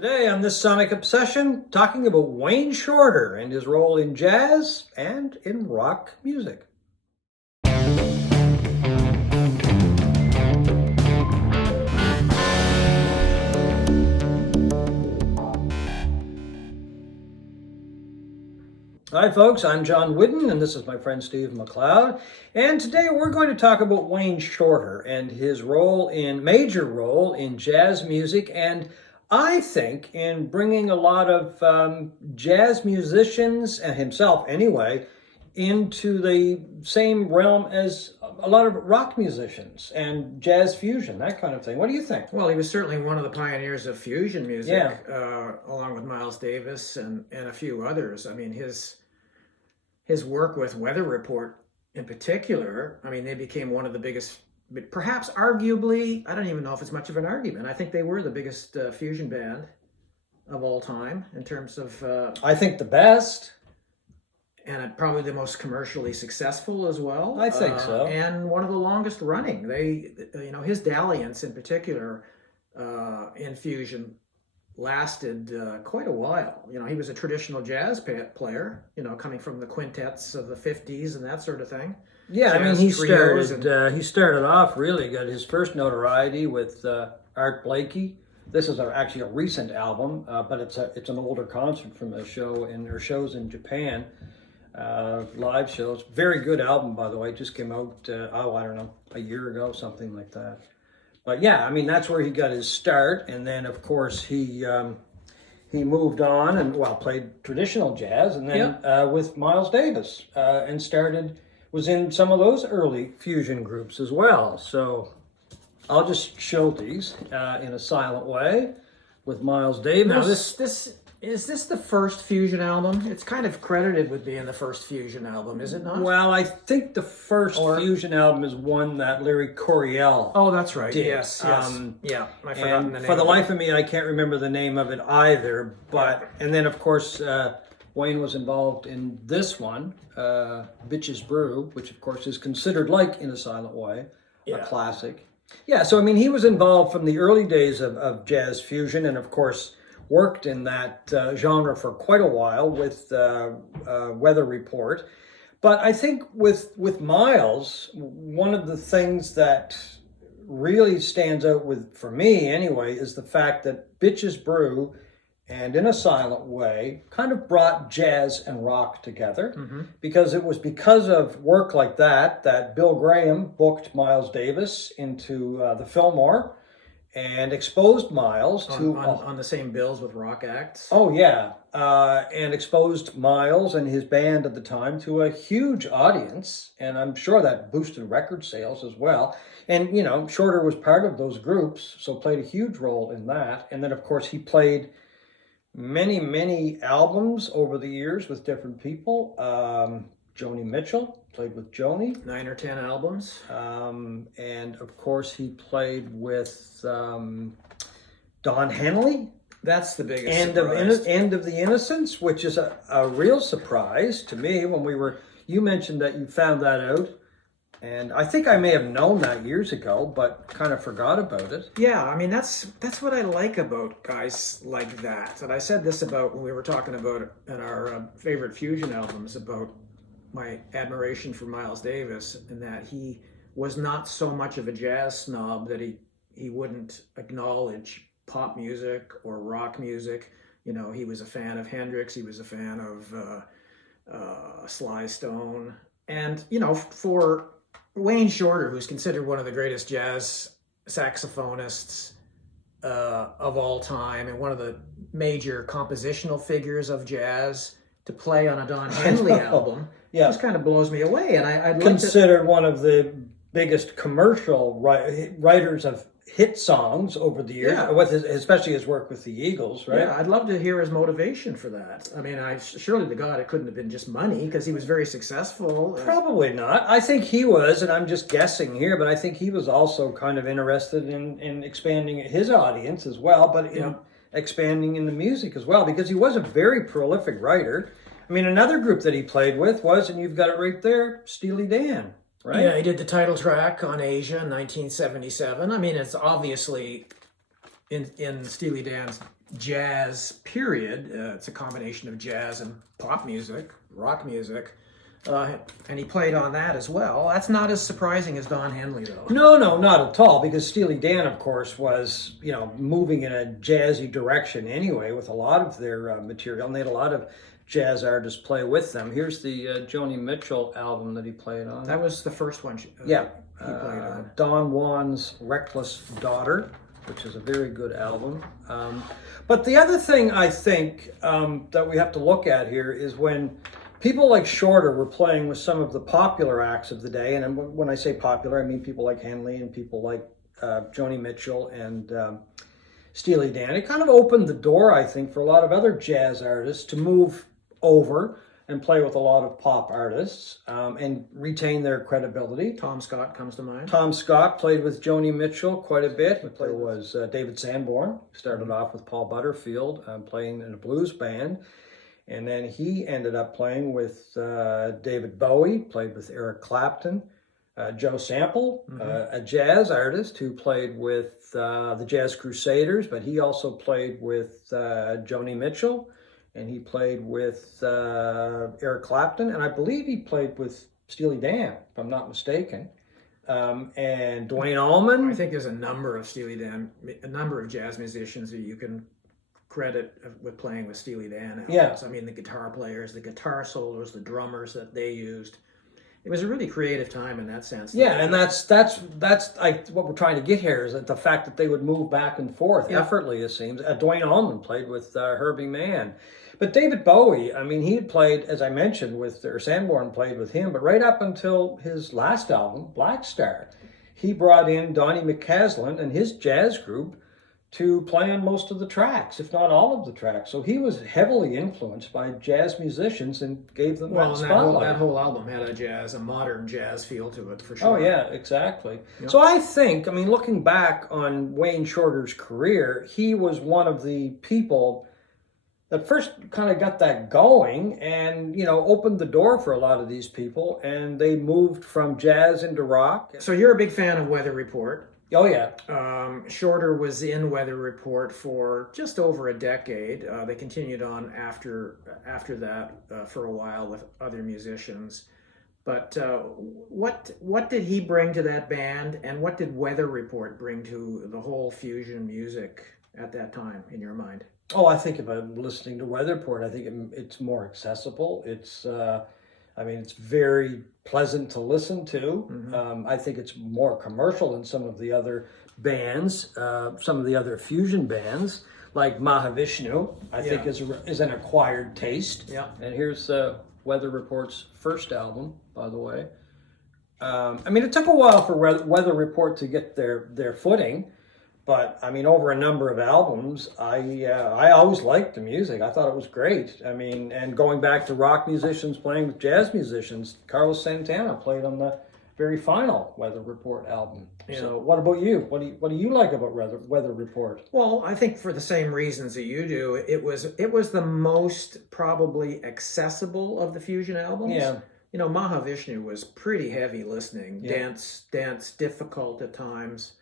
Today on this Sonic Obsession, talking about Wayne Shorter and his role in jazz and in rock music. Hi folks, I'm John Whidden and this is my friend Steve McLeod. And today we're going to talk about Wayne Shorter and his major role in jazz music, and I think in bringing a lot of jazz musicians, and himself anyway, into the same realm as a lot of rock musicians and jazz fusion, that kind of thing. What do you think? Well, he was certainly one of the pioneers of fusion music, along with Miles Davis and a few others. I mean, his work with Weather Report in particular, I mean, they became one of the biggest, perhaps arguably, I don't even know if it's much of an argument. I think they were the biggest fusion band of all time in terms of... I think the best. And probably the most commercially successful as well. I think so. And one of the longest running. His dalliance in particular in fusion lasted quite a while. You know, he was a traditional jazz player, coming from the quintets of the 50s and that sort of thing. Yeah, I mean, he started off really good. His first notoriety with Art Blakey. This is actually a recent album, but it's an older concert from a show or shows in Japan, live shows. Very good album, by the way. It just came out, I don't know, a year ago, something like that. But yeah, I mean, that's where he got his start, and then of course he moved on and played traditional jazz, and then with Miles Davis and was in some of those early fusion groups as well. So I'll just show these in a silent way with Miles Davis. Now, is this the first fusion album? It's kind of credited with being the first fusion album, is it not? Well, I think the first fusion album is one that Larry Coryell. Oh, that's right. Did. Yes. Yeah, I forgot the name. For the life of me, I can't remember the name of it either. And then of course Wayne was involved in this one, Bitches Brew, which of course is considered, like In a Silent Way, a classic. Yeah, so I mean, he was involved from the early days of jazz fusion, and of course worked in that genre for quite a while with Weather Report. But I think with Miles, one of the things that really stands out for me anyway, is the fact that Bitches Brew and In a Silent Way kind of brought jazz and rock together, because it was because of work like that Bill Graham booked Miles Davis into the Fillmore and exposed Miles to... On the same bills with rock acts? Oh, yeah. And exposed Miles and his band at the time to a huge audience, and I'm sure that boosted record sales as well. And, Shorter was part of those groups, so played a huge role in that. And then, of course, he played many, many albums over the years with different people. Joni Mitchell, played with Joni. 9 or 10 albums. And of course he played with Don Henley. That's the biggest End of the Innocents, which is a real surprise to me when you mentioned that you found that out. And I think I may have known that years ago, but kind of forgot about it. Yeah, I mean, that's what I like about guys like that. And I said this about when we were talking about it in our favorite fusion albums, about my admiration for Miles Davis, and that he was not so much of a jazz snob that he wouldn't acknowledge pop music or rock music. He was a fan of Hendrix, he was a fan of Sly Stone. And, for Wayne Shorter, who's considered one of the greatest jazz saxophonists of all time and one of the major compositional figures of jazz, to play on a Don Henley album, just kind of blows me away. And I'd considered one of the biggest commercial writers of hit songs over the years, especially his work with the Eagles, right? Yeah, I'd love to hear his motivation for that. I mean, surely to God it couldn't have been just money, because he was very successful. Probably not. I think he was, and I'm just guessing here, but I think he was also kind of interested in expanding his audience as well, but expanding in the music as well, because he was a very prolific writer. I mean, another group that he played with was, and you've got it right there, Steely Dan. Right? Yeah, he did the title track on Asia in 1977. I mean, it's obviously in Steely Dan's jazz period. It's a combination of jazz and pop music, rock music. And he played on that as well. That's not as surprising as Don Henley, though. No, no, not at all, because Steely Dan, of course, was, moving in a jazzy direction anyway with a lot of their material, and they had a lot of jazz artists play with them. Here's the Joni Mitchell album that he played on. That was the first one he played on. Don Juan's Reckless Daughter, which is a very good album. But the other thing I think that we have to look at here is when people like Shorter were playing with some of the popular acts of the day, and when I say popular, I mean people like Henley and people like Joni Mitchell and Steely Dan. It kind of opened the door, I think, for a lot of other jazz artists to move over and play with a lot of pop artists and retain their credibility. Tom Scott comes to mind. Tom Scott played with Joni Mitchell quite a bit. There was David Sanborn, started off with Paul Butterfield playing in a blues band. And then he ended up playing with David Bowie, played with Eric Clapton, Joe Sample, a jazz artist who played with the Jazz Crusaders, but he also played with Joni Mitchell, and he played with Eric Clapton, and I believe he played with Steely Dan, if I'm not mistaken. And Duane Allman. I think there's a number of Steely Dan, a number of jazz musicians that you can credit with playing with Steely Dan albums. Yeah. I mean, the guitar players, the guitar solos, the drummers that they used. It was a really creative time in that sense. Yeah, and that's what we're trying to get here is that the fact that they would move back and forth effortlessly, it seems. Duane Allman played with Herbie Mann. But David Bowie, I mean, he had played, as I mentioned, or Sanborn played with him, but right up until his last album, Black Star, he brought in Donnie McCaslin and his jazz group to play on most of the tracks, if not all of the tracks. So he was heavily influenced by jazz musicians and gave them that spotlight. That whole album had a modern jazz feel to it, for sure. Oh, yeah, exactly. Yep. So I think, I mean, looking back on Wayne Shorter's career, he was one of the people that first kind of got that going and, opened the door for a lot of these people, and they moved from jazz into rock. So you're a big fan of Weather Report. Oh, yeah. Shorter was in Weather Report for just over a decade. They continued on after that for a while with other musicians. But what did he bring to that band, and what did Weather Report bring to the whole fusion music at that time, in your mind? Oh, I think if I'm listening to Weather Report, I think it's more accessible. It's very pleasant to listen to. Mm-hmm. I think it's more commercial than some of the other bands, some of the other fusion bands, like Mahavishnu, I think is an acquired taste. Yeah. And here's Weather Report's first album, by the way. It took a while for Weather Report to get their footing. But I mean, over a number of albums, I always liked the music. I thought it was great. I mean, and going back to rock musicians playing with jazz musicians, Carlos Santana played on the very final Weather Report album. Yeah. So, what about you? What do you like about Weather Report? Well, I think for the same reasons that you do, it was the most probably accessible of the fusion albums. Yeah. Mahavishnu was pretty heavy listening, dance difficult at times.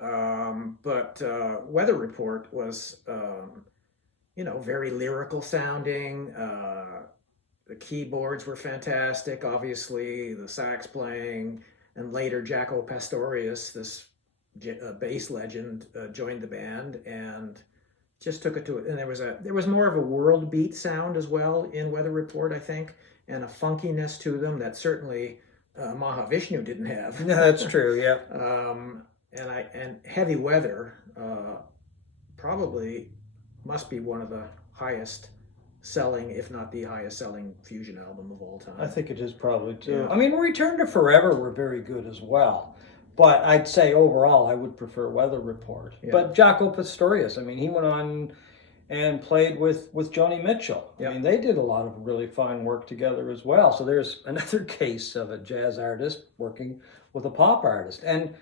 But Weather Report was, very lyrical sounding. The keyboards were fantastic, obviously, the sax playing, and later Jaco Pastorius, this bass legend, joined the band and just took it to it. And there was more of a world beat sound as well in Weather Report, I think, and a funkiness to them that certainly Mahavishnu didn't have. Yeah, that's true. Yeah. And Heavy Weather probably must be one of the highest selling, if not the highest selling fusion album of all time. I think it is probably too. Yeah. I mean, Return to Forever were very good as well. But I'd say overall I would prefer Weather Report. Yeah. But Jaco Pastorius, I mean, he went on and played with Joni Mitchell. Yeah. I mean, they did a lot of really fine work together as well. So there's another case of a jazz artist working with a pop artist. And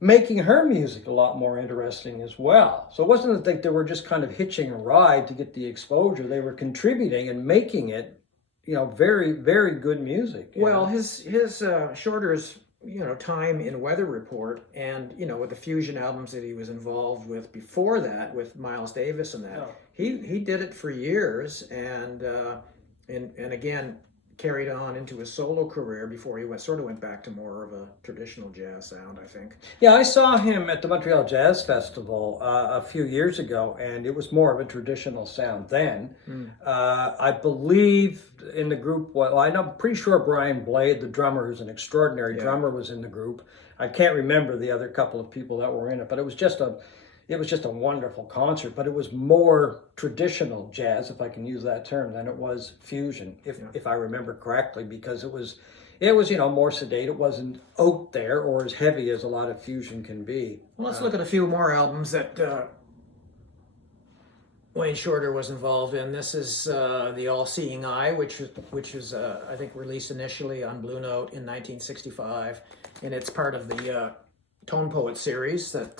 making her music a lot more interesting as well. So it wasn't that they were just kind of hitching a ride to get the exposure. They were contributing and making it, very, very good music. Well, his Shorter's time in Weather Report, and with the fusion albums that he was involved with before that, with Miles Davis and that. Oh. He did it for years, and again carried on into his solo career before he went back to more of a traditional jazz sound, I think. Yeah, I saw him at the Montreal Jazz Festival a few years ago, and it was more of a traditional sound then. I believe in the group, I'm pretty sure Brian Blade, the drummer, who's an extraordinary drummer, was in the group. I can't remember the other couple of people that were in it, but it was just a wonderful concert. But it was more traditional jazz, if I can use that term, than it was fusion, if I remember correctly, because it was more sedate. It wasn't out there or as heavy as a lot of fusion can be. Well, let's look at a few more albums that Wayne Shorter was involved in. This is The All-Seeing Eye, which was I think released initially on Blue Note in 1965, and it's part of the Tone Poet series that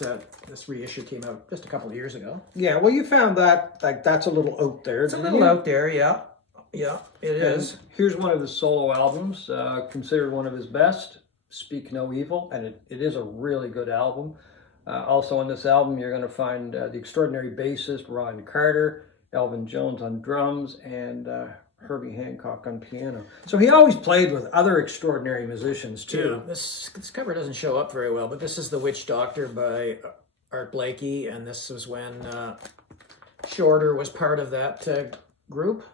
this reissue came out just a couple of years ago. Yeah, well, you found that that's a little out there. It's a little out there, yeah, it is. Here's one of his solo albums, considered one of his best, Speak No Evil, and it is a really good album. Also on this album, you're going to find the extraordinary bassist Ron Carter, Elvin Jones on drums, and Herbie Hancock on piano. So he always played with other extraordinary musicians too. Yeah, this cover doesn't show up very well, but this is The Witch Doctor by Art Blakey, and this was when Shorter was part of that group.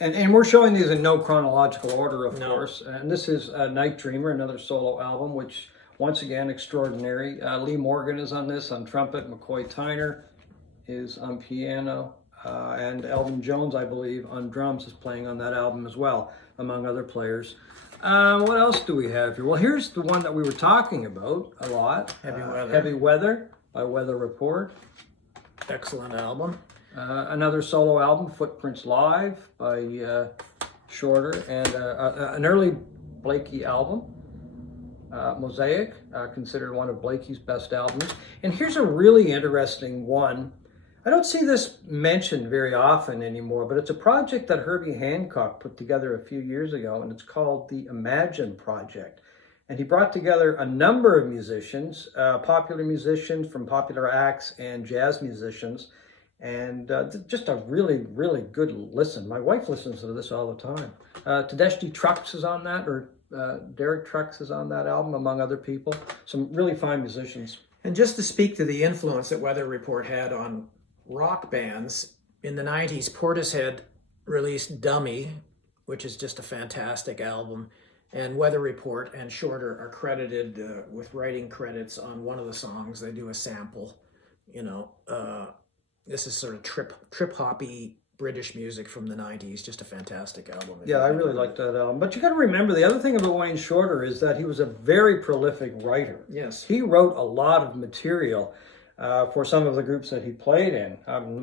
And we're showing these in no chronological order, of course. And this is Night Dreamer, another solo album, which, once again, extraordinary. Lee Morgan is on this, on trumpet. McCoy Tyner is on piano. And Elvin Jones, I believe, on drums is playing on that album as well, among other players. What else do we have here? Well, here's the one that we were talking about a lot. Heavy Weather by Weather Report. Excellent album. Another solo album, Footprints Live by Shorter, and an early Blakey album, Mosaic, considered one of Blakey's best albums. And here's a really interesting one. I don't see this mentioned very often anymore, but it's a project that Herbie Hancock put together a few years ago, and it's called the Imagine Project. And he brought together a number of musicians, popular musicians from popular acts and jazz musicians, and just a really, really good listen. My wife listens to this all the time. Tedeschi Trucks is on that, or Derek Trucks is on that album, among other people. Some really fine musicians. And just to speak to the influence that Weather Report had on rock bands, in the 90s, Portishead released Dummy, which is just a fantastic album, and Weather Report and Shorter are credited with writing credits on one of the songs. They do a sample. This is sort of trip-hoppy British music from the 90s, just a fantastic album. Yeah, I really like that album. But you got to remember, the other thing about Wayne Shorter is that he was a very prolific writer. Yes. He wrote a lot of material for some of the groups that he played in.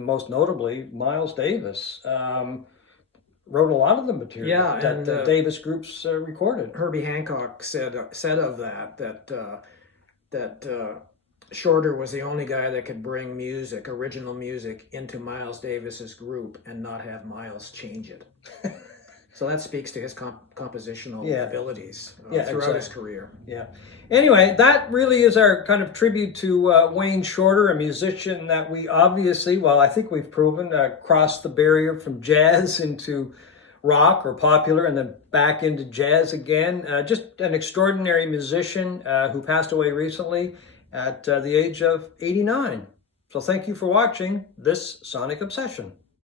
Most notably, Miles Davis wrote a lot of the material that the Davis groups recorded. Herbie Hancock said of that Shorter was the only guy that could bring original music, into Miles Davis's group and not have Miles change it. So that speaks to his compositional abilities throughout his career. Yeah. Anyway, that really is our kind of tribute to Wayne Shorter, a musician that we obviously, I think we've proven, crossed the barrier from jazz into rock or popular and then back into jazz again. Just an extraordinary musician who passed away recently at the age of 89. So thank you for watching this Sonic Obsession.